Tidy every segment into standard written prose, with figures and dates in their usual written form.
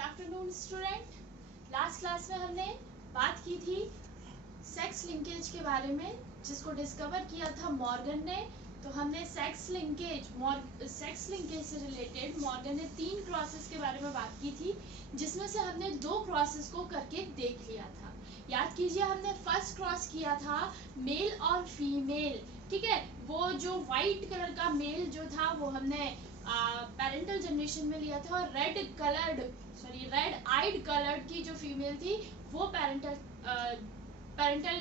Afternoon student. Last class में हमने बात की थी सेक्स लिंकेज के बारे में, जिसको डिस्कवर किया था मॉर्गन ने। तो हमने सेक्स लिंकेज से रिलेटेड मॉर्गन ने 3 क्रॉसेस के बारे में बात की थी, जिसमें से हमने 2 क्रॉसेस को करके देख लिया था। याद कीजिए, हमने फर्स्ट क्रॉस किया था मेल और फीमेल। ठीक है, वो जो वाइट कलर का मेल जो था वो हमने पेरेंटल जनरेशन में लिया था, और रेड आइड कलर्ड की जो फीमेल थी वो पेरेंटल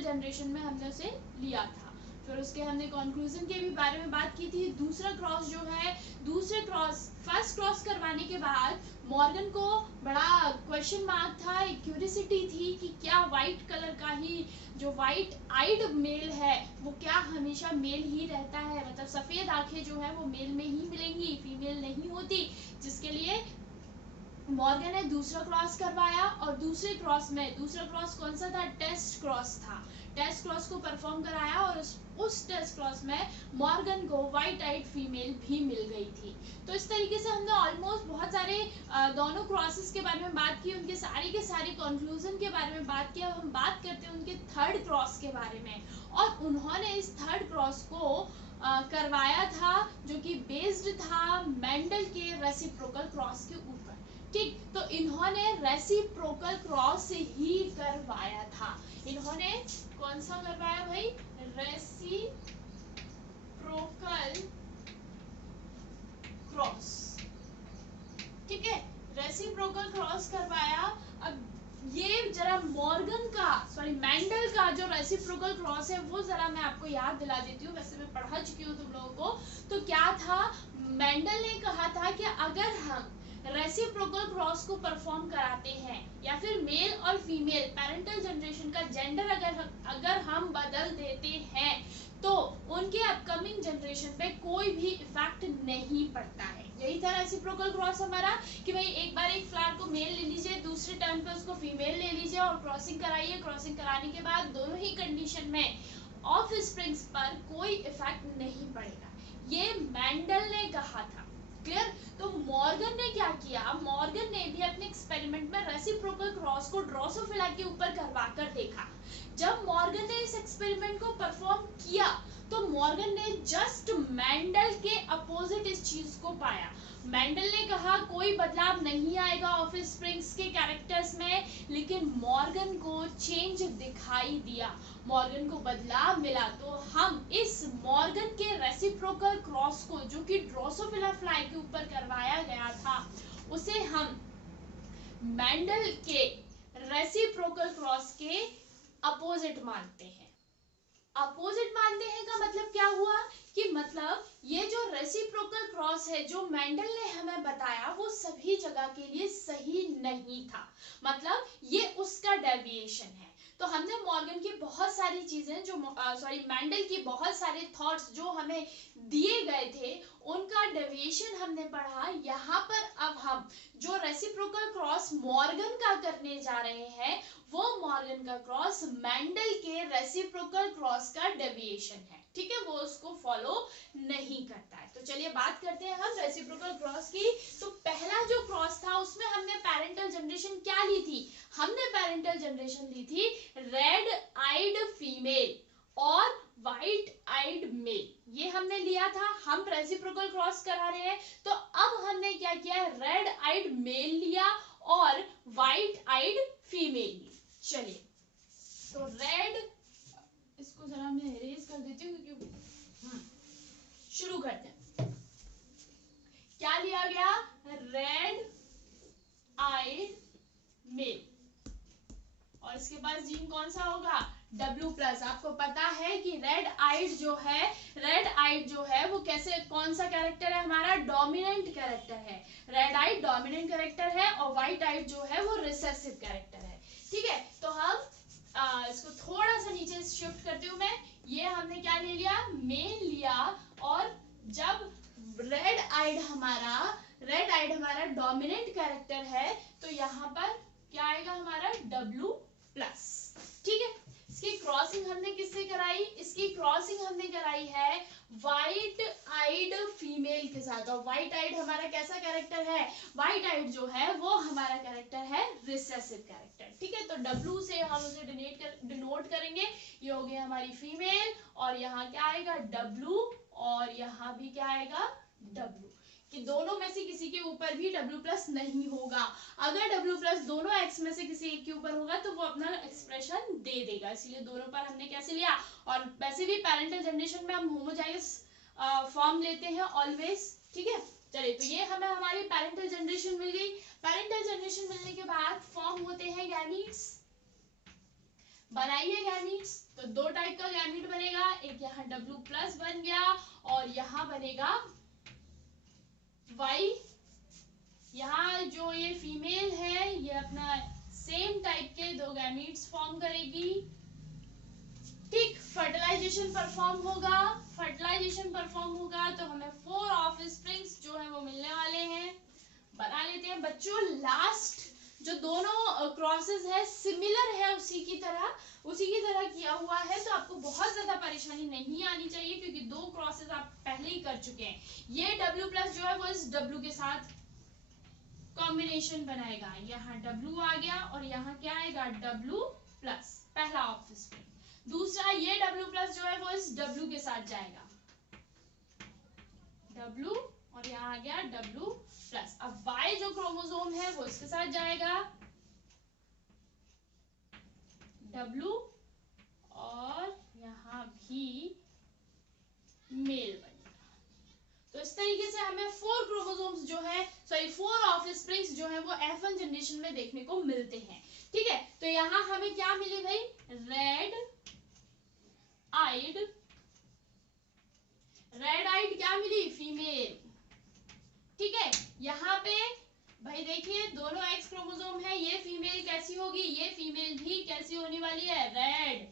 जनरेशन में हमने उसे लिया था। फिर उसके हमने कंक्लूजन के भी बारे में बात की थी। दूसरा क्रॉस जो है, फर्स्ट क्रॉस करवाने के बाद मॉर्गन को बड़ा क्वेश्चन मार्क था, एक क्यूरियोसिटी थी कि क्या वाइट कलर का ही जो वाइट आइड मेल है वो क्या हमेशा मेल ही रहता है, मतलब सफेद आंखें जो है वो मेल में ही मिलेंगी, फीमेल नहीं होती। जिसके लिए मॉर्गन ने दूसरा क्रॉस करवाया, और दूसरा क्रॉस कौन सा था? टेस्ट क्रॉस था। टेस्ट क्रॉस को परफॉर्म कराया, और उस टेस्ट क्रॉस में मॉर्गन को वाइट आइड फीमेल भी मिल गई थी। तो इस तरीके से हमने ऑलमोस्ट बहुत सारे दोनों क्रॉसेस के बारे में बात की, उनके के सारे कंक्लूजन के बारे में बात किया। हम बात करते हैं उनके थर्ड क्रॉस के बारे में, और उन्होंने इस थर्ड क्रॉस को करवाया था, जो कि बेस्ड था मेंडल के रेसिप्रोकल क्रॉस के ऊपर। ठीक, तो इन्होंने रेसिप्रोकल क्रॉस ही करवाया था। इन्होंने कौन सा करवाया भाई? Reciprocal cross. ठीक है, रेसिप्रोकल क्रॉस करवाया। अब ये जरा मेंडल का जो रेसिप्रोकल क्रॉस है वो जरा मैं आपको याद दिला देती हूँ। वैसे मैं पढ़ा चुकी हूँ तुम लोगों को। तो क्या था, मेंडल ने कहा था कि अगर हम रेसिप्रोकल क्रॉस को परफॉर्म कराते हैं, या फिर मेल और फीमेल पेरेंटल जनरेशन का जेंडर अगर हम बदल देते हैं, तो उनके अपकमिंग जनरेशन पे कोई भी इफेक्ट नहीं पड़ता है। यही था रेसिप्रोकल क्रॉस हमारा, कि भाई एक बार एक फ्लावर को मेल ले लीजिए, दूसरे टर्न पे उसको फीमेल ले लीजिए और क्रॉसिंग कराइए। क्रॉसिंग कराने के बाद दोनों ही कंडीशन में ऑफ स्प्रिंग्स पर कोई इफेक्ट नहीं पड़ेगा। ये मेंडल ने कहा था। क्लियर? तो मॉर्गन ने क्या किया? मॉर्गन ने भी अपने एक्सपेरिमेंट में रेसिप्रोकल क्रॉस को ड्रोसोफिला के ऊपर करवाकर देखा। जब मॉर्गन ने इस एक्सपेरिमेंट को परफॉर्म किया, तो मॉर्गन ने जस्ट मेंडल के अपोजिट इस चीज को पाया। मेंडल ने कहा कोई बदलाव नहीं आएगा ऑफ स्प्रिंग्स के कैरेक्टर्स में, लेकिन मॉर्गन को चेंज दिखाई दिया, मॉर्गन को बदलाव मिला। तो हम इस मॉर्गन के रेसिप्रोकल क्रॉस को, जो कि ड्रोसोफिला फ्लाई के ऊपर करवाया गया था, उसे हम मेंडल के रेसिप्रोकल क्रॉस के अपोजिट मानते हैं। अपोजिट मानते हैं का मतलब क्या हुआ? कि मतलब ये जो रेसिप्रोकल क्रॉस है जो मेंडल ने हमें बताया, वो सभी जगह के लिए सही नहीं था। मतलब ये उसका डेविएशन है। तो हमने मॉर्गन की बहुत सारी चीजें जो मेंडल की बहुत सारे थॉट्स जो हमें दिए गए थे, उनका डेविएशन हमने पढ़ा। यहाँ पर अब हम जो रेसिप्रोकल क्रॉस मॉर्गन का करने जा रहे हैं, वो मॉर्गन का क्रॉस मेंडल के रेसिप्रोकल क्रॉस का डेविएशन है। ठीक है, वो उसको फॉलो नहीं करता है। तो चलिए बात करते हैं हम रेसिप्रोकल क्रॉस की। तो पहला जो क्रॉस था उसमें हमने पेरेंटल जनरेशन क्या ली थी? हमने पेरेंटल जनरेशन ली थी रेड आइड फीमेल और व्हाइट आइड मेल। ये हमने लिया था। हम रेसिप्रोकल क्रॉस करा रहे हैं, तो अब हमने क्या किया? रेड आइड मेल लिया और व्हाइट आइड फीमेल ली। चलिए, तो रेड, इसको जरा मैं इरेज कर देती हूँ क्योंकि शुरू करते हैं। क्या लिया गया? रेड आइड मेल, और इसके पास जीन कौन सा होगा? W+। आपको पता है कि रेड आइड जो है वो कैसे, कौन सा कैरेक्टर है हमारा? डोमिनेंट कैरेक्टर है। रेड आइड डोमिनेंट कैरेक्टर है, और व्हाइट आइड जो है वो रिसेसिव कैरेक्टर है। ठीक है, तो हम इसको थोड़ा सा नीचे शिफ्ट करती हूँ मैं। ये हमने क्या ले लिया? मेल लिया, और जब रेड आइड हमारा डोमिनेंट कैरेक्टर है, तो यहाँ पर क्या आएगा हमारा? W+। ठीक है, इसकी क्रॉसिंग हमने किससे कराई? इसकी क्रॉसिंग हमने कराई है व्हाइट आइड फीमेल के साथ। था। तो वाई टाइड हमारा कैसा कैरेक्टर है, वाई टाइड जो है वो हमारा कैरेक्टर है रिसेसिव कैरेक्टर। ठीक है, तो W से हम उसे डिनोट करेंगे। ये हो गई हमारी फीमेल और यहाँ क्या आएगा W और यहाँ भी क्या आएगा W, कि दोनों में से किसी के ऊपर भी W प्लस नहीं होगा। अगर W प्लस दोनों एक्स में से किसी एक के ऊपर होगा तो वो अपना एक्सप्रेशन दे देगा, इसलिए दोनों पर हमने कैसे लिया। और वैसे भी पेरेंटल जनरेशन में हम होमोजाइगस फॉर्म लेते हैं ऑलवेज। ठीक है, चलिए तो ये हमें हमारी पेरेंटल जनरेशन मिल गई। पेरेंटल जनरेशन मिलने के बाद फॉर्म होते हैं गैमीट्स। बनाइए गैमीट्स, तो दो टाइप का गैमीट बनेगा, एक यहाँ W प्लस बन गया और यहाँ बनेगा Y। यहाँ जो ये फीमेल है ये अपना सेम टाइप के दो गैमीट्स फॉर्म करेगी। ठीक, फर्टिलाइजेशन परफॉर्म होगा, फर्टिलाइजेशन परफॉर्म होगा तो हमें 4 ऑफस्प्रिंग्स जो है वो मिलने वाले हैं। बना लेते हैं बच्चों। लास्ट जो दोनों क्रॉसेस है सिमिलर है उसी की तरह किया हुआ है, तो आपको बहुत ज्यादा परेशानी नहीं आनी चाहिए क्योंकि दो क्रॉसेस आप पहले ही कर चुके हैं। ये W प्लस जो है वो इस W के साथ कॉम्बिनेशन बनाएगा, यहाँ W आ गया और यहाँ क्या आएगा W प्लस, पहला ऑफस्प्रिंग। दूसरा ये W प्लस जो है वो इस W के साथ जाएगा, W और यहाँ आ गया W प्लस। अब Y जो क्रोमोसोम है वो इसके साथ जाएगा W और यहाँ भी मेल बनेगा। तो इस तरीके से हमें 4 क्रोमोसोम्स जो है 4 ऑफस्प्रिंग्स जो है वो F1 जनरेशन में देखने को मिलते हैं। ठीक है, तो यहाँ हमें क्या मिली भाई, रेड आइड क्या मिली, फीमेल। ठीक है, यहाँ पे भाई देखिए दोनों एक्स क्रोमोसोम है, ये फीमेल कैसी होगी, ये फीमेल भी कैसी होने वाली है, रेड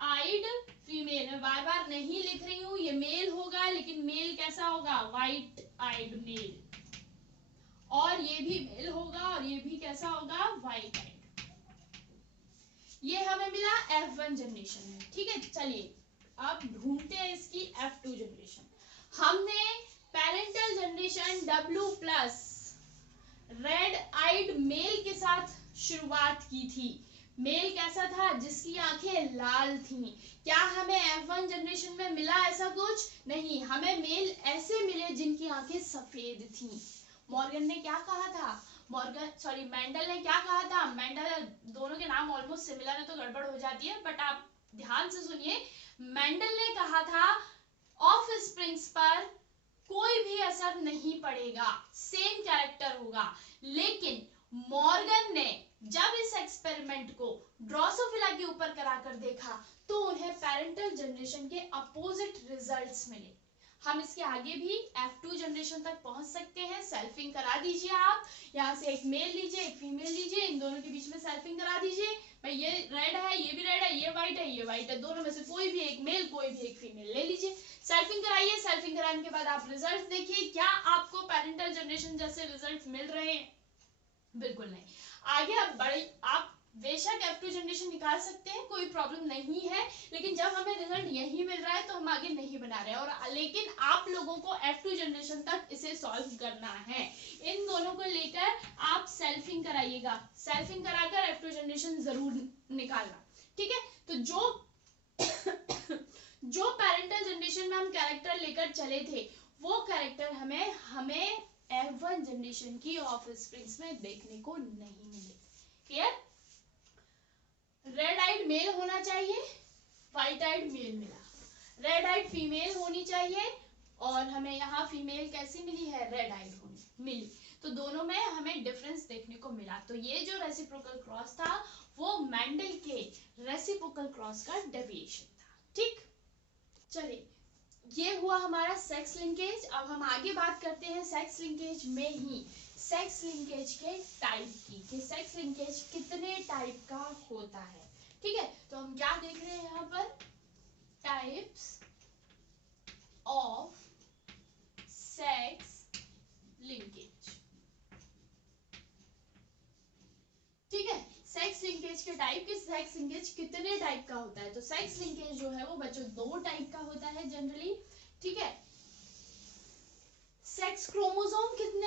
आइड फीमेल। मैं बार बार नहीं लिख रही हूँ, ये मेल होगा लेकिन मेल कैसा होगा, व्हाइट आइड मेल, और ये भी मेल होगा और ये भी कैसा होगा, व्हाइट आइड। ये हमें मिला F1 जनरेशन में। ठीक है, चलिए अब ढूंढते हैं इसकी F2 जनरेशन। हमने parental generation W plus red eyed male के साथ शुरुआत की थी। मेल कैसा था, जिसकी आंखें लाल थीं। क्या हमें F1 जनरेशन में मिला ऐसा कुछ नहीं, हमें मेल ऐसे मिले जिनकी आंखें सफेद थीं। मॉर्गन ने क्या कहा था, मेंडल ने क्या कहा था, मेंडल, दोनों के नाम ऑलमोस्ट सिमिलर है तो गड़बड़ हो जाती है, बट आप ध्यान से सुनिए। मेंडल ने कहा था ऑफस्प्रिंग्स पर कोई भी असर नहीं पड़ेगा, सेम कैरेक्टर होगा। लेकिन मॉर्गन ने जब इस एक्सपेरिमेंट को ड्रोसोफिला के ऊपर कराकर देखा तो उन्हें पेरेंटल जनरेशन के अपोजिट रिजल्ट्स मिले। हम इसके आगे भी F2 जनरेशन तक पहुंच सकते हैं। सेल्फिंग करा दीजिए आप, यहाँ से एक मेल लीजिए एक फीमेल लीजिए, इन दोनों के बीच में सेल्फिंग करा दीजिए। भाई ये रेड है, ये भी रेड है, ये व्हाइट है, ये व्हाइट है, दोनों में से कोई भी एक मेल कोई भी एक फीमेल ले लीजिए, सेल्फिंग कराइए। सेल्फिंग कराने के बाद आप रिजल्ट देखिए, क्या आपको पेरेंटल जनरेशन जैसे रिजल्ट मिल रहे हैं, बिल्कुल नहीं। आगे आप बेशक F2 जनरेशन निकाल सकते हैं, कोई प्रॉब्लम नहीं है, लेकिन जब हमें रिजल्ट यही मिल रहा है तो हम आगे नहीं बना रहे हैं। और लेकिन आप लोगों को F2 जनरेशन तक इसे सॉल्व करना है। इन दोनों को लेकर आप सेल्फिंग कराइएगा, सेल्फिंग कराकर F2 जनरेशन जरूर निकालना। ठीक है, तो जो पेरेंटल जनरेशन में हम कैरेक्टर लेकर चले थे वो कैरेक्टर हमें F1 जनरेशन की ऑफस्प्रिंग्स में देखने को नहीं मिले। क्लियर? रेड आइड मेल होना चाहिए, व्हाइट आइड मेल मिला, रेड आइड फीमेल होनी चाहिए और हमें यहाँ फीमेल कैसी मिली है, रेड आइड मिली। तो दोनों में हमें डिफरेंस देखने को मिला। तो ये जो रेसिप्रोकल क्रॉस था वो मेंडल के रेसिप्रोकल क्रॉस का डेविएशन था। ठीक, चलिए ये हुआ हमारा सेक्स लिंकेज। अब हम आगे बात करते हैं सेक्स लिंकेज में ही सेक्स लिंकेज के टाइप की, कि सेक्स लिंकेज कितने टाइप का होता है। ठीक है, तो हम क्या देख रहे हैं यहाँ पर, टाइप्स ऑफ सेक्स लिंकेज। ठीक है, सेक्स लिंकेज के टाइप, कि सेक्स लिंकेज कितने टाइप का होता है। तो सेक्स लिंकेज जो है वो बच्चों 2 टाइप का होता है जनरली। ठीक है,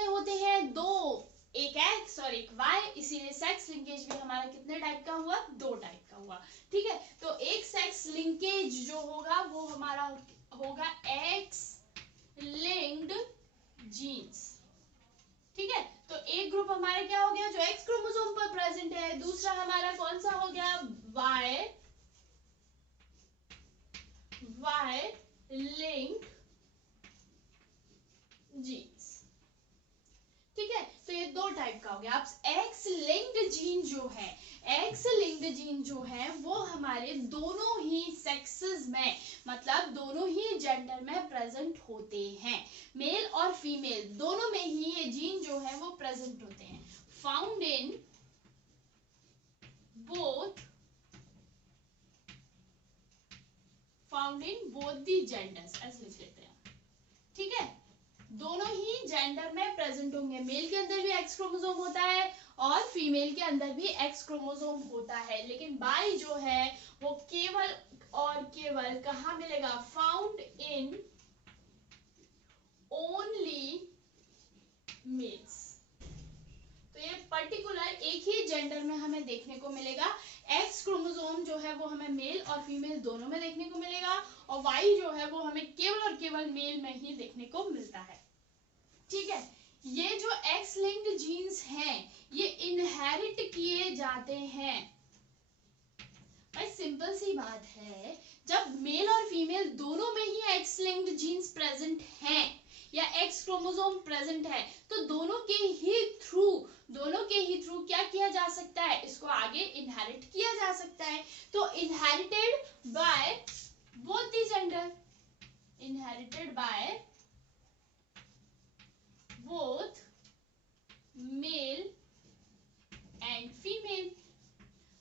कितने होते हैं? 2, एक एक्स और एक वाई, इसीलिए सेक्स लिंकेज भी हमारा कितने टाइप का हुआ? 2 टाइप का हुआ। ठीक है, तो एक सेक्स लिंकेज जो होगा वो हमारा होगा एक्स लिंक्ड जीन्स। ठीक है, तो एक ग्रुप हमारा क्या हो गया? जो एक्स क्रोमोसोम पर प्रेजेंट है। दूसरा हमारा कौन सा हो गया? Y linked genes. ठीक है, तो ये 2 टाइप का हो गया। अब एक्स लिंक्ड जीन जो है, एक्स लिंक्ड जीन जो है वो हमारे दोनों ही सेक्सेस में, मतलब दोनों ही जेंडर में प्रेजेंट होते हैं। मेल और फीमेल दोनों में ही ये जीन जो है वो प्रेजेंट होते हैं। Found in both the genders, ऐसे लिख लेते हैं। ठीक है, दोनों ही जेंडर में प्रेजेंट होंगे। मेल के अंदर भी एक्स क्रोमोसोम होता है और फीमेल के अंदर भी एक्स क्रोमोसोम होता है, लेकिन बाई जो है वो केवल और केवल कहाँ मिलेगा? Found in only mails. तो ये पर्टिकुलर एक ही जेंडर में हमें देखने को मिलेगा। एक्स क्रोमोसोम जो है वो हमें मेल और फीमेल दोनों में देखने को मिलेगा, और वाई जो है वो हमें केवल और केवल मेल में ही देखने को मिलता है। ठीक है, ये जो एक्स लिंक्ड जीन्स हैं ये इनहेरिट किए जाते हैं। भाई सिंपल सी बात है, जब मेल और फीमेल दोनों में ही एक्स लिंक्ड जीन्स प्रेजेंट हैं या एक्स क्रोमोसोम प्रेजेंट है, तो दोनों के ही थ्रू क्या किया जा सकता है? इसको आगे इनहेरिट किया जा सकता है। तो inherited by both the gender, inherited by both male and female,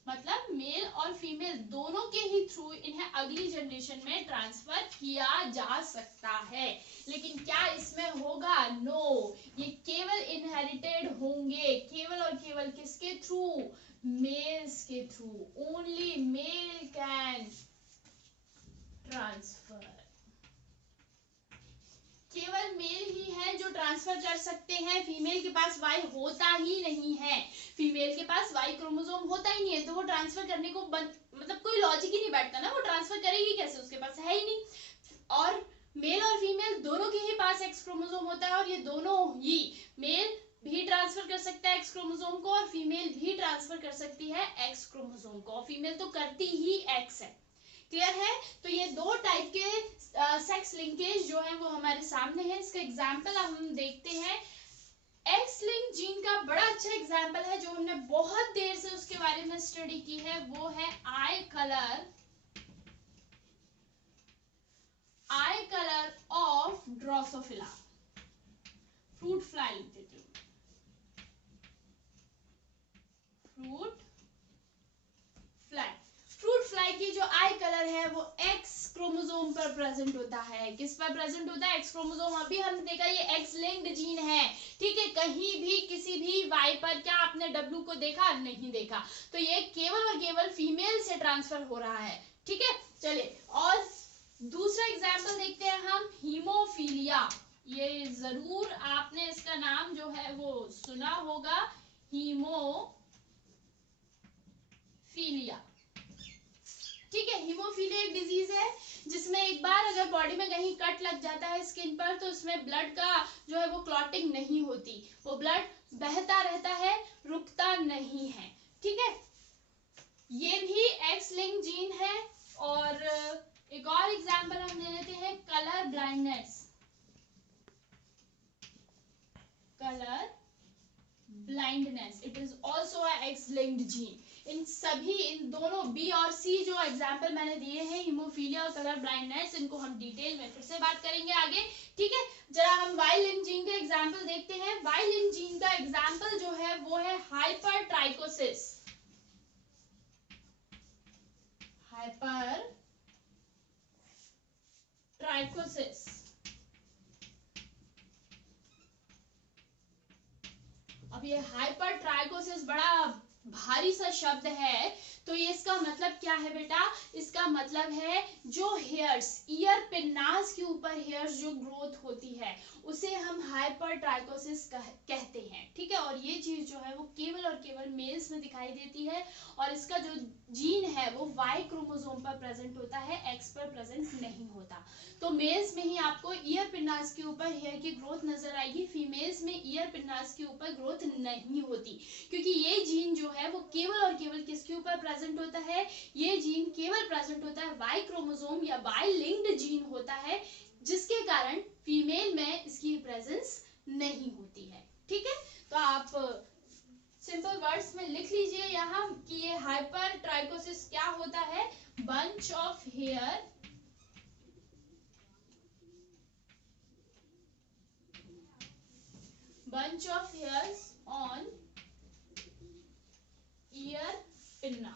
मतलब मेल और फीमेल दोनों के ही थ्रू इन्हें अगली जनरेशन में ट्रांसफर किया जा सकता है। लेकिन क्या इसमें होगा? नो, ये केवल इनहेरिटेड होंगे, केवल और केवल किसके थ्रू? मेल्स के through. Only mail can transfer, केवल मेल ही है जो ट्रांसफर कर सकते हैं। फीमेल के पास वाई होता ही नहीं है, फीमेल के पास वाई क्रोमोसोम होता ही नहीं है, तो वो ट्रांसफर करने को मतलब कोई लॉजिक ही नहीं बैठता ना, वो ट्रांसफर करेगी कैसे? उसके पास है ही नहीं। और मेल और फीमेल दोनों के ही पास एक्स क्रोमोसोम होता है, और ये दोनों ही, मेल भी ट्रांसफर कर सकता है एक्स क्रोमोसोम को और फीमेल भी ट्रांसफर कर सकती है एक्स क्रोमोसोम को। फीमेल तो करती ही एक्स है। क्लियर है? तो ये 2 टाइप के सेक्स लिंकेज जो है वो हमारे सामने है। इसका एग्जांपल हम देखते हैं। एक्स लिंक जीन का बड़ा अच्छा एग्जांपल है जो हमने बहुत देर से उसके बारे में स्टडी की है, वो है आई colour of Drosophila, fruit fly लिख देती हूँ, फ्रूट फ्लाई की जो आई कलर है वो एक्स क्रोमोसोम पर प्रेजेंट होता है। किस पर प्रेजेंट होता है? X chromosome. अभी हमने देखा ये एक्स लिंक्ड जीन है। ठीक है, कहीं भी किसी भी वाई पर क्या आपने डब्ल्यू को देखा? नहीं देखा। तो ये केवल और केवल फीमेल से ट्रांसफर हो रहा है। ठीक है, चलिए और दूसरा एग्जाम्पल देखते हैं हम, हीमोफीलिया। ये जरूर आपने इसका नाम जो है वो सुना होगा, हीमोफीलिया। ठीक है, हीमोफीलिया एक डिजीज है जिसमें एक बार अगर बॉडी में कहीं कट लग जाता है स्किन पर, तो उसमें ब्लड का जो है वो क्लॉटिंग नहीं होती, वो ब्लड बहता रहता है, रुकता नहीं है। ठीक है, ये भी एक्स लिंक जीन है। और एक और एग्जांपल हम ले लेते हैं, colour blindness. It is also X linked gene. इन दोनों बी और सी जो एग्जाम्पल मैंने दिए हैं, हीमोफीलिया और कलर ब्लाइंडनेस, इनको हम डिटेल में फिर से बात करेंगे आगे। ठीक है, जरा हम वाई लिंक जीन का एग्जाम्पल देखते हैं। वाई लिंक जीन का एग्जाम्पल जो है वो है हाइपरट्राइकोसिस। अब ये हाइपरट्राइकोसिस बड़ा भारी सा शब्द है, तो ये इसका मतलब क्या है बेटा, इसका मतलब है जो हेयर्स, ईयर पिन्नास के ऊपर हेयर्स जो ग्रोथ होती है उसे हम हाइपरट्राइकोसिस कहते हैं, ठीक है। और ये चीज जो है वो केवल और केवल मेल्स में दिखाई देती है, और इसका जो जीन है वो वाई क्रोमोसोम पर प्रेजेंट होता है, एक्स पर प्रेजेंट नहीं होता। तो मेल्स में ही आपको ईयर पिन्नास के ऊपर हेयर की ग्रोथ नजर आएगी, फीमेल्स में ईयर पिन्नास के ऊपर ग्रोथ नहीं होती, क्योंकि ये जीन जो है वो केवल और केवल किसके ऊपर प्रेजेंट होता है, ये जीन केवल प्रेजेंट होता है वाई क्रोमोसोम या वाई लिंक्ड जीन होता है, जिसके कारण फीमेल में इसकी प्रेजेंस नहीं होती है, ठीक है। तो आप सिंपल वर्ड्स में लिख लीजिए यहाँ कि ये हाइपर ट्राइकोसिस क्या होता है, bunch of hair bunch of hairs on ear pinna,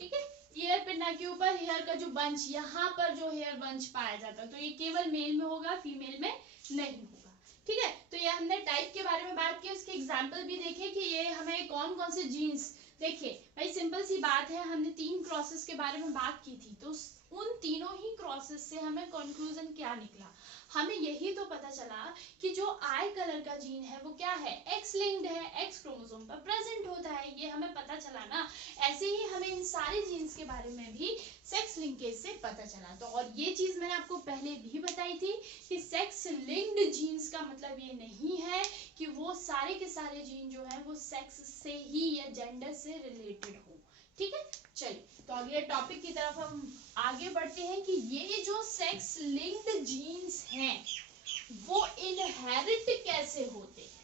ठीक है। ईयर पिन्ना के ऊपर हेयर का जो बंच, यहाँ पर जो हेयर बंच पाया जाता है, तो ये केवल मेल में होगा, फीमेल में नहीं होगा, ठीक है। तो ये हमने टाइप के बारे में बात की, उसके एग्जाम्पल भी देखे कि ये हमें कौन कौन से जीन्स, देखिए भाई सिंपल सी बात है, हमने 3 क्रॉसेस के बारे में बात की थी, तो उन तीनों ही क्रॉसेस से हमें कंक्लूजन क्या निकला, हमें यही तो पता चला कि जो आई कलर का जीन है वो क्या है, एक्स लिंक्ड है, एक्स क्रोमोसोम पर प्रेजेंट होता है, ये हमें पता चला ना। ऐसे ही हमें इन सारे जीन्स के बारे में भी सेक्स लिंकेज से पता चला। तो और ये चीज मैंने आपको पहले भी बताई थी कि सेक्स लिंक्ड जीन्स का मतलब ये नहीं है कि वो सारे के सारे जीन जो है वो सेक्स से ही या जेंडर से रिलेटेड हो, ठीक है। चलिए तो अगले टॉपिक की तरफ हम आगे बढ़ते हैं कि ये जो सेक्स लिंक्ड जीन्स हैं वो इनहेरिट कैसे होते हैं,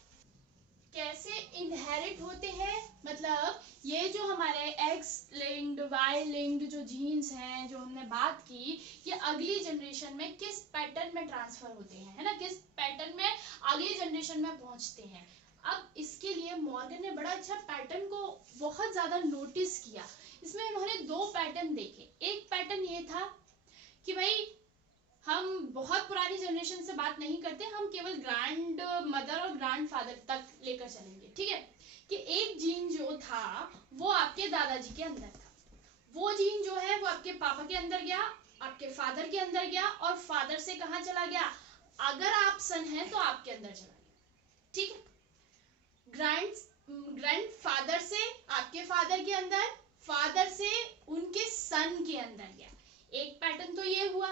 कैसे इनहेरिट होते हैं, मतलब ये जो हमारे एक्स लिंक्ड वाई लिंक्ड जो जीन्स हैं जो हमने बात की, ये अगली जनरेशन में किस पैटर्न में ट्रांसफर होते हैं, है ना, किस पैटर्न में अगली जनरेशन में पहुंचते हैं। अब इसके लिए मॉर्गन ने बड़ा अच्छा पैटर्न को बहुत ज्यादा नोटिस किया, इसमें उन्होंने 2 पैटर्न देखे। एक पैटर्न ये था कि भाई हम बहुत पुरानी जनरेशन से बात नहीं करते, हम केवल ग्रैंड मदर और ग्रैंड फादर तक लेकर चलेंगे, ठीक है, कि एक जीन जो था वो आपके दादाजी के अंदर था, वो जीन जो है वो आपके पापा के अंदर गया, आपके फादर के अंदर गया, और फादर से कहां चला गया, अगर आप सन है तो आपके अंदर चला गया, ठीक है। ग्रैंड फादर से आपके फादर के अंदर, फादर से उनके सन के अंदर गया, एक पैटर्न तो ये हुआ।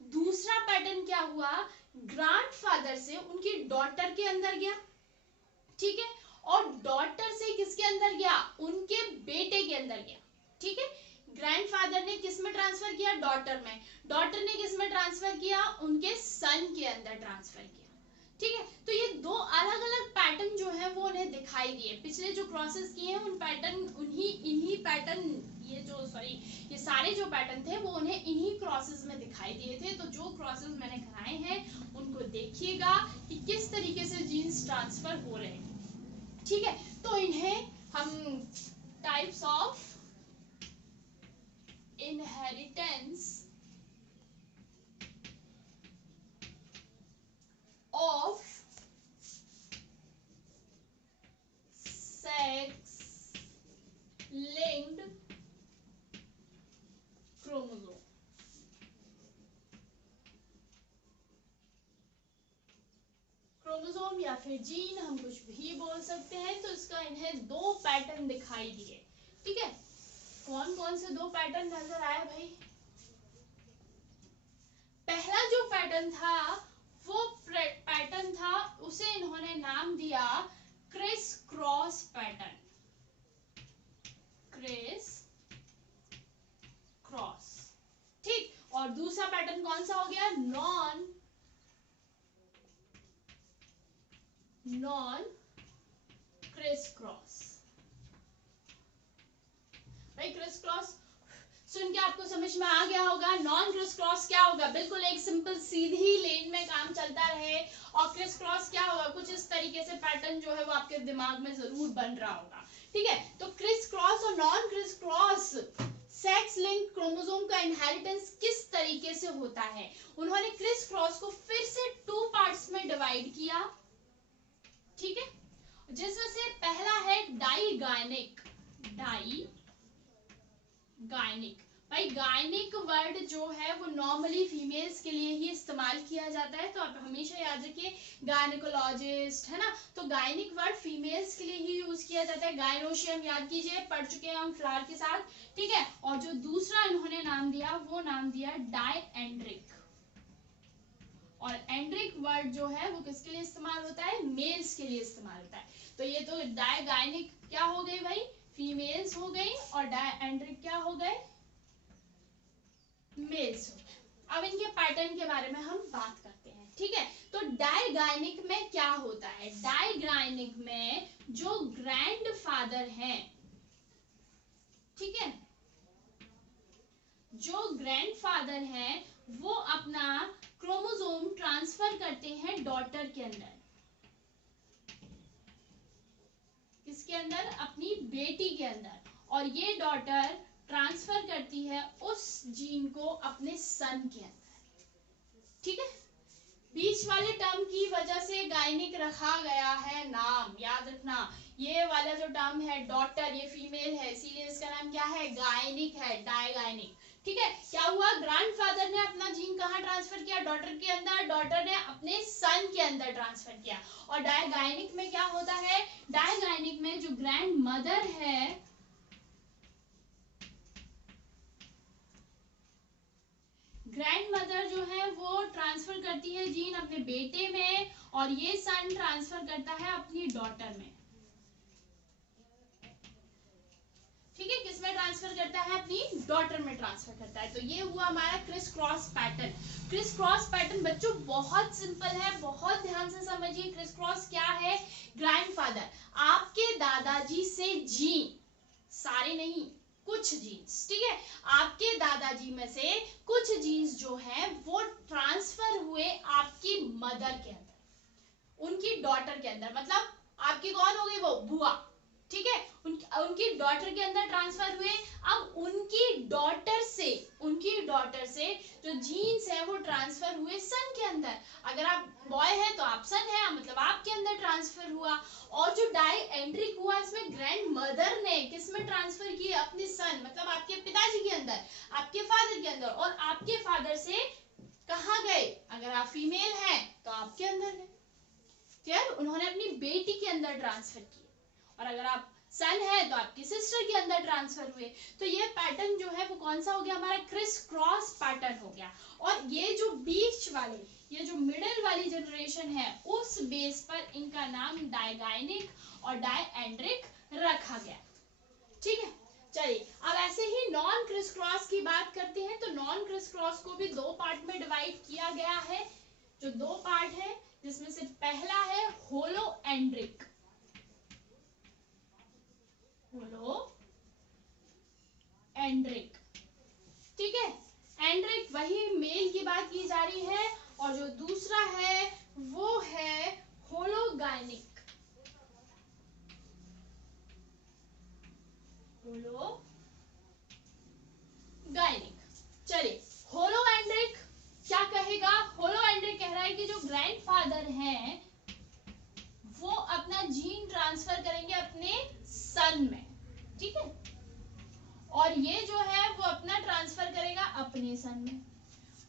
दूसरा पैटर्न क्या हुआ, ग्रैंडफादर से उनकी डॉटर के अंदर गया, ठीक है, और डॉटर से किसके अंदर गया, उनके बेटे के अंदर गया, ठीक है। ग्रैंडफादर ने किस में ट्रांसफर किया, डॉटर में, डॉटर ने किस में ट्रांसफर किया, उनके सन के अंदर ट्रांसफर किया, ठीक है। तो ये 2 अलग अलग पैटर्न जो है वो उन्हें दिखाई दिए, पिछले जो क्रॉसेस किए हैं उन पैटर्न इन्हीं पैटर्न, ये जो सॉरी ये सारे जो पैटर्न थे वो उन्हें इन्हीं क्रॉसेस में दिखाई दिए थे। तो जो क्रॉसेस मैंने कराए हैं उनको देखिएगा कि किस तरीके से जीन्स ट्रांसफर हो रहे हैं, ठीक है। तो इन्हें हम types of inheritance of sex linked chromosome, chromosome या फिर जीन हम कुछ भी बोल सकते हैं। तो इसका इन्हें 2 पैटर्न दिखाई दिए, ठीक है। कौन कौन से 2 पैटर्न नजर आए भाई, पहला जो पैटर्न था वो पैटर्न था, उसे इन्होंने नाम दिया criss cross pattern, criss cross, ठीक। और दूसरा पैटर्न कौन सा हो गया, नॉन क्रिस क्रॉस। भाई क्रिस क्रॉस सुन के आपको समझ में आ गया होगा, नॉन क्रिस क्रॉस क्या होगा, बिल्कुल एक सिंपल सीधी लेन में काम चलता रहे, और क्रिस क्रॉस क्या होगा, कुछ इस तरीके से पैटर्न जो है वो आपके दिमाग में जरूर बन रहा होगा, ठीक है। तो क्रिस क्रॉस और non criss cross sex link chromosome का इनहेरिटेंस किस तरीके से होता है, उन्होंने क्रिस क्रॉस को फिर से 2 पार्ट्स में डिवाइड किया, ठीक है। जिसमें से पहला है डाइगायनिक। डाइगायनिक, भाई गायनिक वर्ड जो है वो नॉर्मली फीमेल्स के लिए ही इस्तेमाल किया जाता है, तो आप हमेशा याद रखिए गायनिकोलॉजिस्ट है ना, तो गायनिक वर्ड फीमेल्स के लिए ही यूज किया जाता है। गायनोशियम याद कीजिए, पढ़ चुके हैं हम फ्लावर के साथ, ठीक है। और जो दूसरा इन्होंने नाम दिया वो नाम दिया डायएंड्रिक, और एंड्रिक वर्ड जो है वो किसके लिए इस्तेमाल होता है, मेल्स के लिए इस्तेमाल होता है। तो ये तो डायगायनिक क्या हो गई भाई, फीमेल्स हो गई, और डायएंड्रिक क्या हो गए, मेल्स हो गए। अब इनके पैटर्न के बारे में हम बात करते हैं, ठीक है। तो डायगायनिक में क्या होता है, डायगायनिक में जो ग्रैंडफादर हैं, ठीक है, जो ग्रैंडफादर हैं वो अपना क्रोमोसोम ट्रांसफर करते हैं डॉटर के अंदर, किसके अंदर, अपनी बेटी के अंदर, और ये डॉटर ट्रांसफर करती है उस जीन को अपने सन के अंदर, ठीक है। बीच वाले टर्म की वजह से गायनिक रखा गया है नाम, याद रखना, ये वाला जो टर्म है डॉटर, ये फीमेल है, इसीलिए इसका नाम क्या है, गायनिक है, डायगायनिक, ठीक है। क्या हुआ, ग्रैंडफादर ने अपना जीन कहाँ ट्रांसफर किया, डॉटर के अंदर, डॉटर ने अपने सन के अंदर ट्रांसफर किया। और डायगायनिक में क्या होता है, डायगायनिक में जो ग्रैंड मदर है, ग्रैंड मदर जो है वो ट्रांसफर करती है जीन अपने बेटे में, और ये सन ट्रांसफर करता है अपनी डॉटर में, ठीक है। किसमें ट्रांसफर करता है, अपनी डॉटर में ट्रांसफर करता है। तो ये हुआ हमारा criss cross pattern. Criss cross pattern बच्चों बहुत सिंपल है, बहुत ध्यान से समझिए। क्रिस क्रॉस क्या है, ग्रैंडफादर आपके दादाजी से जीन, सारे नहीं, कुछ जीन्स, ठीक है, आपके दादाजी में से कुछ जीन्स जो है वो ट्रांसफर हुए आपकी मदर के अंदर, उनकी डॉटर के अंदर, मतलब आपकी कौन हो गई, वो बुआ, ठीक है, उनकी डॉटर के अंदर ट्रांसफर हुए। अब उनकी डॉटर से जो जीन्स है वो ट्रांसफर हुए सन के अंदर। अगर आप बॉय है तो आप सन है, मतलब आपके अंदर ट्रांसफर हुआ। और जो डायएंड्रिक हुआ, इसमें ग्रैंड मदर ने किस में ट्रांसफर किए, अपने सन, मतलब आपके पिताजी के अंदर, आपके फादर के अंदर, और आपके फादर से कहाँ गए, अगर आप फीमेल हैं तो आपके अंदर गए, फिर उन्होंने अपनी बेटी के अंदर ट्रांसफर किए, और अगर आप सन है तो आपकी सिस्टर के अंदर ट्रांसफर हुए। तो ये पैटर्न जो है वो कौन सा हो गया, हमारा क्रिस क्रॉस पैटर्न हो गया। और ये जो बीच वाले, ये जो मिडिल वाली जनरेशन है, उस बेस पर इनका नाम डायगायनिक और डायएंड्रिक रखा गया, ठीक है। चलिए अब ऐसे ही नॉन क्रिस क्रॉस की बात करते हैं। तो नॉन क्रिस क्रॉस को भी दो पार्ट में डिवाइड किया गया है, जो दो पार्ट है, जिसमें से पहला है होलो एंड्रिक, होलो एंड्रिक, ठीक है। एंड्रिक वही मेल की बात की जा रही है, और जो दूसरा है वो है होलोगायनिक, होलोगायनिक। चलिए होलो एंड्रिक क्या कहेगा, होलो एंड्रिक कह रहा है कि जो ग्रैंडफादर हैं वो अपना जीन ट्रांसफर करेंगे अपने सन में, ठीक है, और ये जो है वो अपना ट्रांसफर करेगा अपने सन में।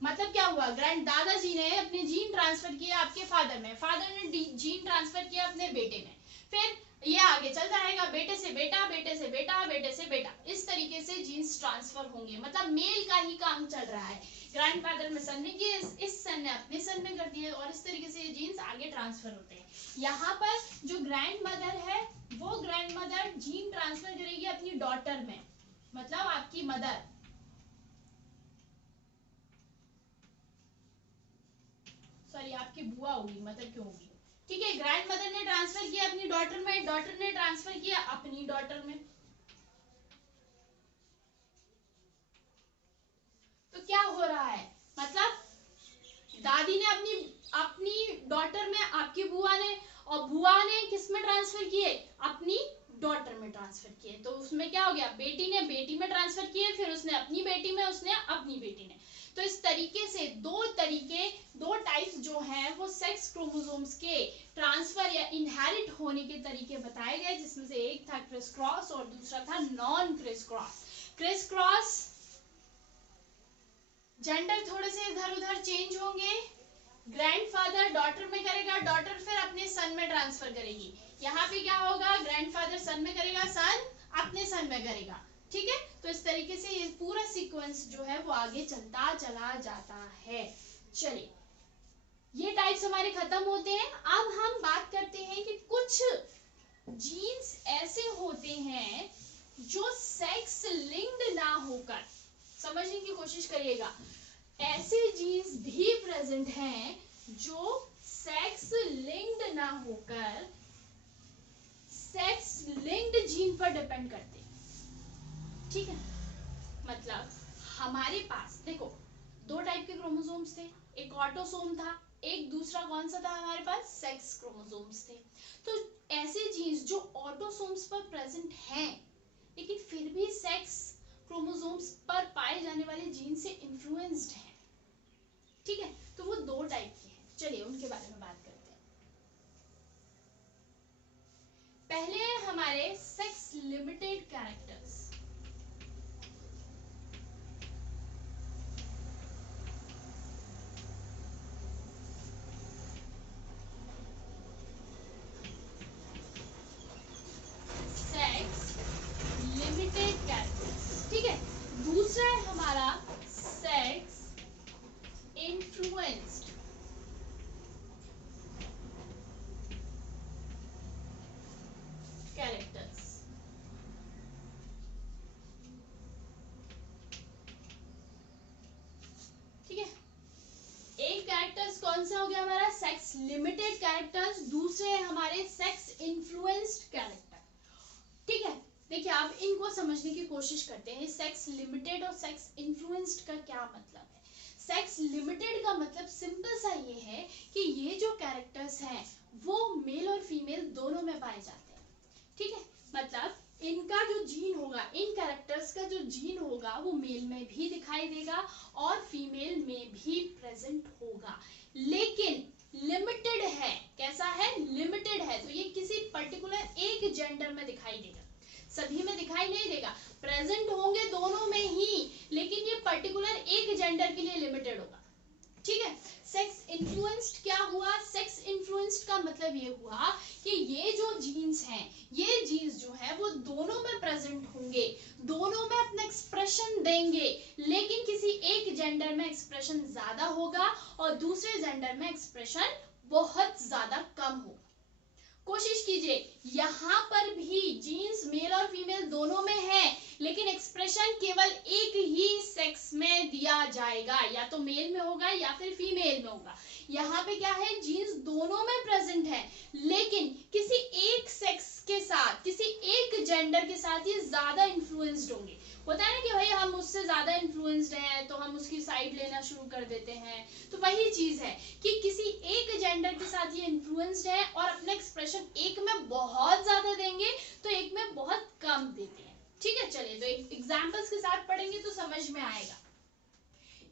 मतलब क्या हुआ, ग्रैंड दादाजी ने अपने जीन ट्रांसफर किया आपके फादर में, फादर ने जीन ट्रांसफर किया अपने बेटे में, फिर ये आगे चलता रहेगा, बेटे से बेटा, बेटे से बेटा, बेटे से बेटा, इस तरीके से जीन्स ट्रांसफर होंगे। मतलब मेल का ही काम चल रहा है, ग्रैंडफादर में सन ने किए, इस सन ने अपने सन में कर दिए, और इस तरीके से ये जीन्स आगे ट्रांसफर होते हैं। यहाँ पर जो ग्रैंड मदर है वो ग्रैंड मदर जीन ट्रांसफर करेगी अपनी डॉटर में, मतलब आपकी मदर, सॉरी आपकी बुआ होगी, मदर क्यों होगी, ठीक है। ग्रैंड मदर ने ट्रांसफर किया अपनी डॉटर में, डॉटर ने ट्रांसफर किया अपनी डॉटर में। तो क्या हो रहा है, मतलब दादी ने अपनी अपनी डॉटर में, आपकी बुआ ने, और बुआ ने किस में ट्रांसफर किए, अपनी डॉटर में ट्रांसफर किए। तो उसमें क्या हो गया, बेटी ने बेटी में ट्रांसफर किए, फिर उसने अपनी बेटी में, उसने अपनी बेटी ने। तो इस तरीके से दो दो टाइप्स जो हैं वो सेक्स क्रोमोसोम्स के ट्रांसफर या इनहेरिट होने के तरीके बताए गए, जिसमें से एक था क्रिस क्रॉस और दूसरा था non criss cross. Criss cross gender थोड़े से इधर उधर चेंज होंगे, ग्रैंडफादर डॉटर में करेगा, डॉटर फिर अपने सन में ट्रांसफर करेगी। यहाँ पे क्या होगा, ग्रैंडफादर सन में करेगा, सन अपने सन में करेगा। ठीक है, तो इस तरीके से ये पूरा सीक्वेंस जो है वो आगे चलता चला जाता है। चलिए, ये टाइप्स हमारे खत्म होते हैं। अब हम बात करते हैं कि कुछ जीन्स ऐसे होते हैं जो सेक्स लिंक्ड ना होकर, समझने की कोशिश करिएगा, ऐसे जीन्स भी प्रेजेंट हैं जो सेक्स लिंक्ड ना होकर सेक्स लिंक्ड जीन पर डिपेंड करते हैं। ठीक है, मतलब हमारे पास देखो दो टाइप के क्रोमोसोम्स थे, एक ऑटोसोम था, एक दूसरा कौन सा था हमारे पास, सेक्स क्रोमोसोम्स थे। तो ऐसे जीन्स जो ऑटोसोम्स पर प्रेजेंट हैं लेकिन फिर भी सेक्स क्रोमोसोम्स पर पाए जाने वाले जीन से इन्फ्लुएंस्ड हैं। ठीक है, तो वो दो टाइप के हैं। चलिए उनके बारे में बात करते हैं। पहले हमारे सेक्स लिमिटेड कैरेक्टर्स। ठीक है, दूसरा है हमारा सेक्स इन्फ्लुएंस्ड कैरेक्टर्स। ठीक है, एक कैरेक्टर्स कौन सा हो गया हमारा, सेक्स लिमिटेड कैरेक्टर्स, दूसरे है हमारे सेक्स इन्फ्लुएंस्ड कैरेक्टर। ठीक है, देखिए आप इनको समझने की कोशिश करते हैं, सेक्स लिमिटेड और सेक्स इन्फ्लुएंस्ड का क्या मतलब है। सेक्स लिमिटेड का मतलब सिंपल सा ये है कि ये जो कैरेक्टर्स हैं वो मेल और फीमेल दोनों में पाए जाते हैं। ठीक है, मतलब इनका जो जीन होगा, इन कैरेक्टर्स का जो जीन होगा वो मेल में भी दिखाई देगा और फीमेल में भी प्रेजेंट होगा, लेकिन लिमिटेड है। कैसा है, लिमिटेड है। तो ये किसी पर्टिकुलर एक जेंडर में दिखाई देगा, सभी में दिखाई नहीं देगा। प्रेजेंट होंगे दोनों में ही, लेकिन ये पर्टिकुलर एक जेंडर के लिए लिमिटेड होगा। ठीक है, सेक्स इन्फ्लुएंस्ड क्या हुआ, सेक्स इन्फ्लुएंस्ड का मतलब ये हुआ कि ये जो जीन्स हैं, ये जीन्स जो है वो दोनों में प्रेजेंट होंगे, दोनों में अपना एक्सप्रेशन देंगे, लेकिन किसी एक जेंडर में एक्सप्रेशन ज्यादा होगा और दूसरे जेंडर में एक्सप्रेशन बहुत ज्यादा कम होगा। कोशिश कीजिए, यहाँ पर भी जीन्स मेल और फीमेल दोनों में है, लेकिन एक्सप्रेशन केवल एक ही सेक्स में दिया जाएगा, या तो मेल में होगा या फिर फीमेल में होगा। यहाँ पे क्या है, जीन्स दोनों में प्रेजेंट है, लेकिन किसी एक सेक्स के साथ, किसी एक जेंडर के साथ ये ज्यादा इन्फ्लुएंस्ड होंगे। होता है ना कि भाई हम उससे ज्यादा इन्फ्लुएंस्ड हैं तो हम उसकी साइड लेना शुरू कर देते हैं। तो वही चीज है कि किसी एक जेंडर के साथ ये इन्फ्लुएंस्ड है और अपना एक्सप्रेशन एक में बहुत ज्यादा देंगे तो एक में बहुत कम देते हैं। ठीक है, चलिए तो एग्जांपल्स के साथ पढ़ेंगे तो समझ में आएगा।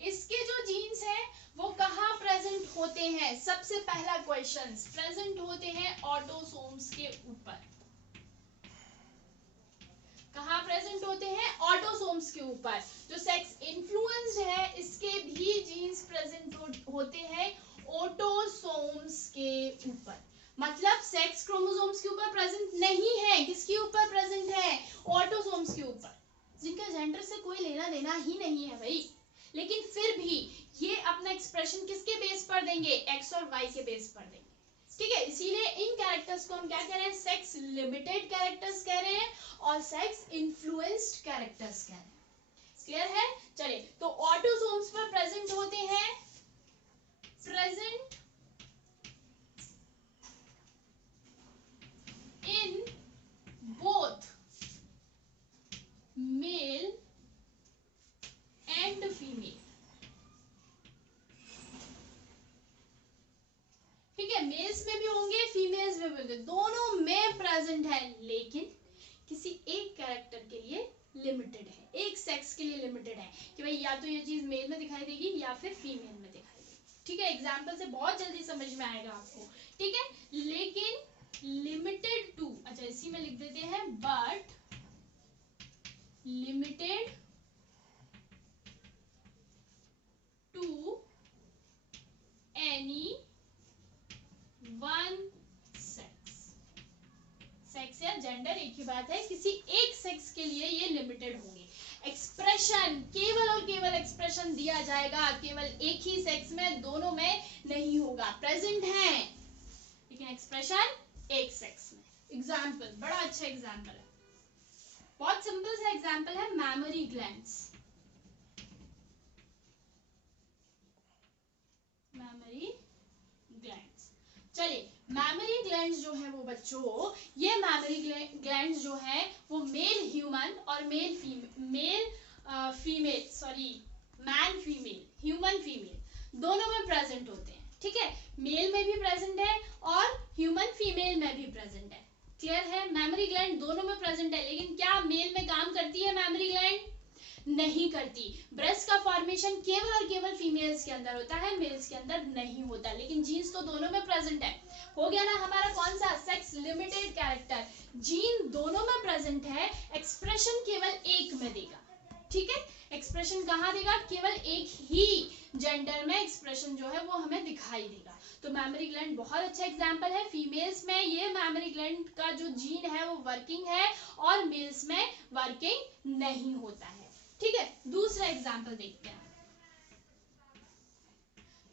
इसके जो जीन्स हैं वो कहाँ प्रेजेंट होते हैं, सबसे पहला क्वेश्चन, प्रेजेंट होते हैं ऑटोसोम्स के ऊपर। कहाँ प्रेजेंट होते हैं, ऑटोसोम्स के ऊपर। जो सेक्स इन्फ्लुएंस्ड है इसके भी जीन्स प्रेजेंट होते हैं ऑटोसोम्स के ऊपर। मतलब सेक्स क्रोमोसोम्स के ऊपर प्रेजेंट नहीं है, किसके ऊपर प्रेजेंट है, ऑटोसोम्स के ऊपर, जिनका जेंडर से कोई लेना देना ही नहीं है भाई, लेकिन फिर भी ये अपना एक्सप्रेशन किसके बेस पर देंगे, एक्स और वाई के बेस पर देंगे। ठीक है, इसीलिए इन कैरेक्टर्स को हम क्या कह रहे हैं, सेक्स लिमिटेड कैरेक्टर्स कह रहे हैं और सेक्स इन्फ्लुएंस्ड कैरेक्टर्स कह रहे हैं। क्लियर है, चलिए तो ऑटोसोम्स पर प्रेजेंट होते हैं, present in both male and female. ठीक है, मेल्स में भी होंगे फीमेल्स में भी होंगे, दोनों में प्रेजेंट है, लेकिन किसी एक कैरेक्टर के लिए लिमिटेड है, एक सेक्स के लिए लिमिटेड है कि भाई या तो ये चीज मेल में दिखाई देगी या फिर फीमेल में दिखाई देगी। ठीक है, एग्जाम्पल से बहुत जल्दी समझ में आएगा आपको, ठीक है। लेकिन लिमिटेड टू, अच्छा इसी में लिख देते हैं, but limited to any one sex, sex या जेंडर एक ही बात है, किसी एक सेक्स के लिए ये लिमिटेड होंगे। एक्सप्रेशन केवल और केवल एक्सप्रेशन दिया जाएगा केवल एक ही सेक्स में, दोनों में नहीं होगा, प्रेजेंट है लेकिन एक्सप्रेशन एक सेक्स में। एग्जाम्पल, बड़ा अच्छा एग्जाम्पल है, बहुत सिंपल सा एग्जाम्पल है, मैमरी ग्लैंड्स। मैमरी ग्लैंड्स, चलिए मैमरी ग्लैंड्स जो है वो बच्चों, ये मैमरी ग्लैंड्स जो है वो मेल ह्यूमन और male female, sorry man female, human female दोनों में प्रेजेंट होते हैं, ठीक है। मेल में भी प्रेजेंट है और ह्यूमन फीमेल में भी प्रेजेंट है, क्लियर है। मैमरी ग्लैंड दोनों में प्रेजेंट है, लेकिन क्या मेल में काम करती है मैमरी ग्लैंड? नहीं करती। ब्रेस्ट का फॉर्मेशन केवल और केवल फीमेल्स के अंदर होता है, मेल्स के अंदर नहीं होता, लेकिन जीन्स तो दोनों में प्रेजेंट है। हो गया ना हमारा कौन सा, सेक्स लिमिटेड कैरेक्टर, जीन दोनों में प्रेजेंट है, एक्सप्रेशन केवल एक में देगा, ठीक है। एक्सप्रेशन कहाँ देगा? केवल एक ही जेंडर में एक्सप्रेशन जो है वो हमें दिखाई देगा। तो मैमरी ग्लैंड बहुत अच्छा एग्जांपल है। फीमेल्स में ये मैमरी ग्लैंड का जो जीन है वो वर्किंग है और मेल्स में वर्किंग नहीं होता है, ठीक है। दूसरा एग्जांपल देखते हैं।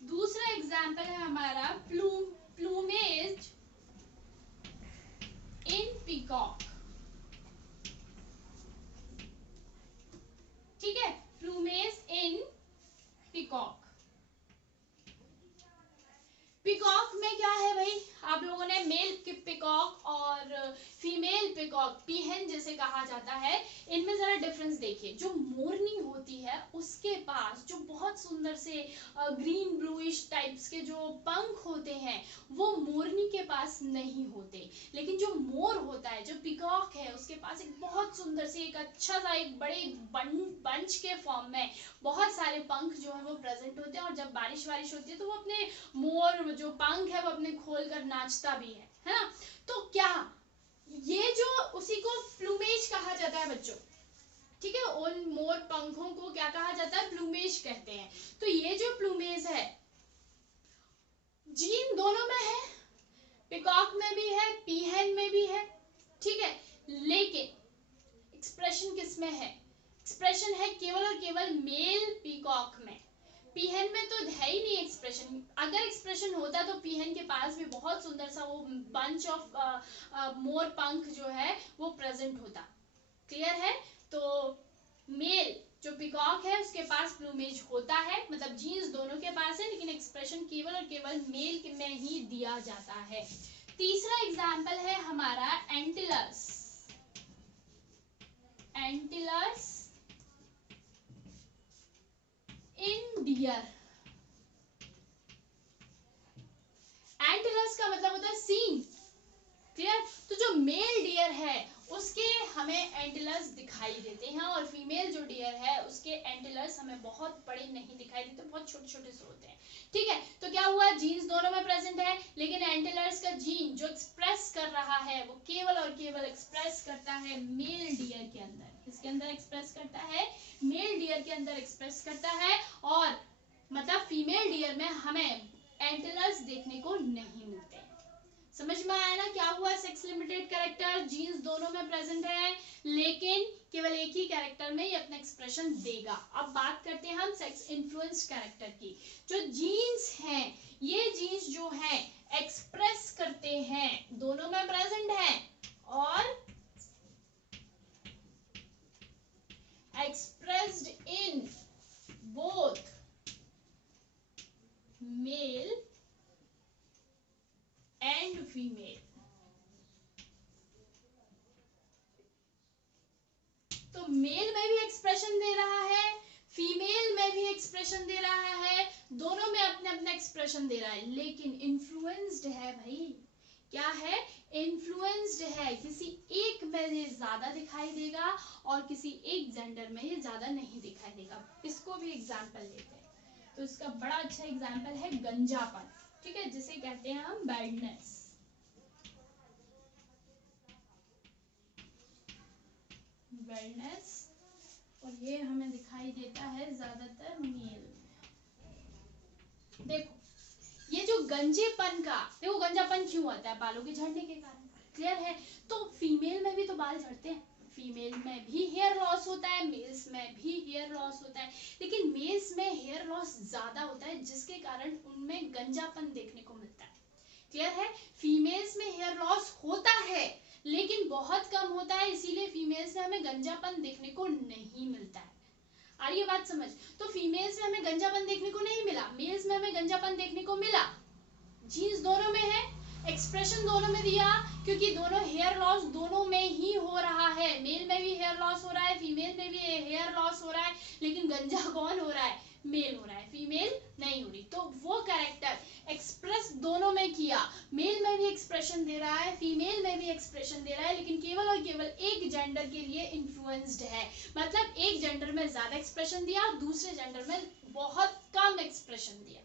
दूसरा एग्जांपल है हमारा प्लूमेज इन पीकॉक, ठीक है, प्लूमेज इन पीकॉक। पीकॉक में क्या है भाई, आप लोगों ने मेल पीकॉक और फीमेल पीकॉक, पीहन जैसे कहा जाता है, इनमें जरा डिफरेंस देखिए। जो मोरनी होती है उसके पास जो बहुत सुंदर से ग्रीन ब्लूइश टाइप्स के जो पंख होते हैं वो मोरनी के पास नहीं होते, लेकिन जो मोर होता है, जो पीकॉक है, उसके पास एक बहुत सुंदर से, एक अच्छा सा, एक बड़े बंच के फॉर्म में बहुत सारे पंख जो है वो प्रेजेंट होते हैं, और जब बारिश होती है तो वो अपने मोर जो पंख है वो अपने खोल कर नाचता भी है ना। तो क्या ये जो, उसी को प्लूमेज कहा जाता है बच्चों, ठीक है। उन मोर पंखों को क्या कहा जाता है? प्लूमेज कहते हैं। तो ये जो प्लूमेज है, जीन दोनों में है, पिकॉक में भी है, पीहन में भी है, ठीक है, लेकिन एक्सप्रेशन किस में है? एक्सप्रेशन है केवल और केवल मेल पीकॉक में, पीहन में तो है ही नहीं एक्सप्रेशन। अगर एक्सप्रेशन होता तो पीहन के पास भी बहुत सुंदर सा वो बंच ऑफ मोर पंख जो है वो प्रेजेंट होता, क्लियर है। तो मेल जो पीकॉक है उसके पास प्लूमेज होता है, मतलब जीन्स दोनों के पास है, लेकिन एक्सप्रेशन केवल और केवल मेल में ही दिया जाता है। तीसरा एग्जाम्पल है हमारा एंटिलस, एंटिलस इन डियर। एंटिलस का मतलब होता है सींग, क्लियर। तो जो मेल डियर है उसके हमें एंटिलस दिखाई देते हैं, और फीमेल जो डियर है उसके एंटिलस हमें बहुत बड़े नहीं दिखाई देते, बहुत छोटे छोटे से होते हैं, ठीक है। तो क्या हुआ, जीन्स दोनों में प्रेजेंट है, लेकिन एंटिलस का जीन जो एक्सप्रेस कर रहा है वो केवल और केवल एक्सप्रेस करता है मेल डियर के अंदर। किसके अंदर एक्सप्रेस करता है? मेल डियर के अंदर एक्सप्रेस करता है, और मतलब फीमेल डियर में हमें एंटिलस देखने को नहीं मिलते। समझ में आया ना क्या हुआ? सेक्स लिमिटेड कैरेक्टर, जीन्स दोनों में प्रेजेंट है, लेकिन केवल एक ही कैरेक्टर में ये अपना एक्सप्रेशन देगा। अब बात करते हैं हम सेक्स इन्फ्लुएंस्ड कैरेक्टर की। जो जीन्स हैं, ये जीन्स जो है एक्सप्रेस करते हैं, दोनों में प्रेजेंट है, और expressed in both male and female. तो मेल में भी एक्सप्रेशन दे रहा है, फीमेल में भी एक्सप्रेशन दे रहा है, दोनों में अपने अपने एक्सप्रेशन दे रहा है, लेकिन इन्फ्लुएंस्ड है भाई। क्या है? इन्फ्लुएंस्ड है, किसी एक में ये ज्यादा दिखाई देगा और किसी एक जेंडर में ये ज्यादा नहीं दिखाई देगा। इसको भी एग्जांपल लेते हैं। तो इसका बड़ा अच्छा एग्जाम्पल है गंजापन, ठीक है, जिसे कहते हैं हम बैडनेस। बैडनेस, और ये हमें दिखाई देता है ज्यादातर मेल में। देखो ये जो गंजेपन का, देखो गंजापन क्यों आता है? बालों के झड़ने के कारण, क्लियर है। तो फीमेल में भी तो बाल झड़ते हैं, फीमेल में भी हेयर लॉस होता है, मेल्स में भी हेयर लॉस होता है, लेकिन मेल्स में हेयर लॉस ज्यादा होता है, जिसके कारण उनमें गंजापन देखने को मिलता है, क्लियर है। फीमेल्स में हेयर लॉस होता है लेकिन बहुत कम होता है, इसीलिए फीमेल्स में हमें गंजापन देखने को नहीं मिलता है। आ रही है बात समझ? तो फीमेल्स में हमें गंजापन देखने को नहीं मिला, मेल्स में हमें गंजापन देखने को मिला। जीन्स दोनों में है, एक्सप्रेशन दोनों में दिया, क्योंकि दोनों हेयर लॉस दोनों में ही हो रहा है। मेल में भी हेयर लॉस हो रहा है, फीमेल में भी हेयर लॉस हो रहा है, लेकिन गंजा कौन हो रहा है? मेल हो रहा है, फीमेल नहीं हो रही। तो वो कैरेक्टर एक्सप्रेस दोनों में किया, मेल में भी एक्सप्रेशन दे रहा है, फीमेल में भी एक्सप्रेशन दे रहा है, लेकिन केवल और केवल एक जेंडर के लिए इन्फ्लुएंस्ड है। मतलब एक जेंडर में ज्यादा एक्सप्रेशन दिया, दूसरे जेंडर में बहुत कम एक्सप्रेशन दिया,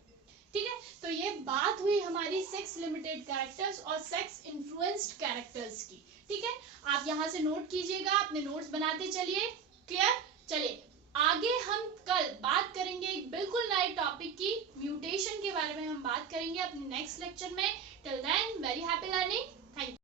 ठीक है। तो ये बात हुई हमारी सेक्स लिमिटेड कैरेक्टर्स और सेक्स इन्फ्लुएंस्ड कैरेक्टर्स की, ठीक है। आप यहाँ से नोट कीजिएगा, अपने नोट्स बनाते चलिए, क्लियर। चलिए आगे हम कल बात करेंगे एक बिल्कुल नए टॉपिक की, म्यूटेशन के बारे में हम बात करेंगे अपने नेक्स्ट लेक्चर में। Till then very happy learning, thank you.